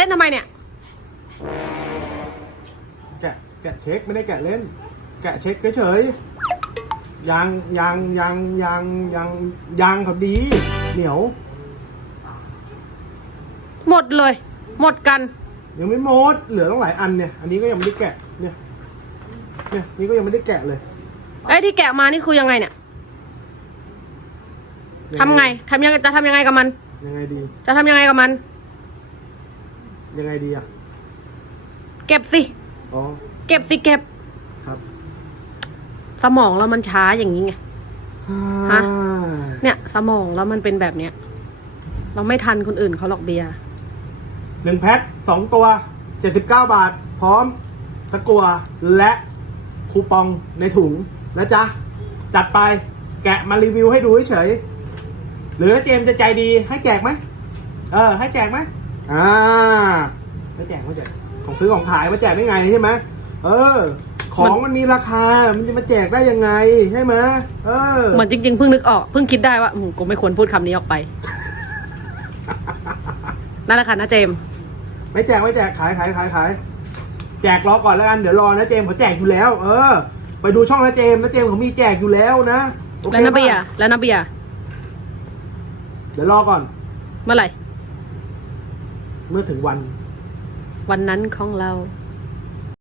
เล่นทำไมเนี่ย แกะแกะเช็คไม่ได้แกะเล่น แกะเช็คเฉยๆยางยางยางยางยางยางเขาดี เหนียว หมดเลย หมดกัน ยังไม่หมด เหลือต้องหลายอันเนี่ย อันนี้ก็ยังไม่ได้แกะเนี่ยเนี่ยนี่ก็ยังไม่ได้แกะเลยไอ้ยที่แกะมานี่คือยังไงเนี่ยทำไงทำยังไงจะทำยังไงกับมัน ยังไงดี จะทำยังไงกับมัน ยังไงดีอะ เก็บสิ อ๋อ เก็บสิเก็บ ครับสมองเรามันช้าอย่างนี้ไง ฮะ เนี่ย สมองแล้วมันเป็นแบบเนี้ย เราไม่ทันคนอื่นเขาหรอกเบียร์หนึ่งแพ็คสองตัวเจ็ดสิบเก้าบาท พร้อมตะกัวและคูปองในถุงนะจ๊ะ จัดไปแกะมารีวิวให้ดูเฉยๆหรือถ้าเจมส์จะใจดีให้แจกไหม เออ ให้แจกไหม อ่าไม่แจกไม่แจกของซื้อของขายมาแจกได้ไงใช่ไหมเออ ของมันมีราคา มันจะมาแจกได้ยังไงใช่ไหมเออเหมือนจริงๆเพิ่งนึกออกเพิ่งคิดได้ว่าอืมกูไม่ควรพูดคำนี้ออกไป นั่นแหละค่ะนะเจมส์ไม่แจกไม่แจกขายขายขายขายแจกรอก่อนแล้วกันเดี๋ยวรอนะเจมส์เขาแจกอยู่แล้ว เออ ไปดูช่องนะเจมส์นะเจมส์เขามีแจกอยู่แล้วนะโอเคแล้วนะเบียร์ปะแล้วนะเบียร์เดี๋ยวรอก่อน เมื่อไหร่ เมื่อถึงวัน วันนั้นของเรา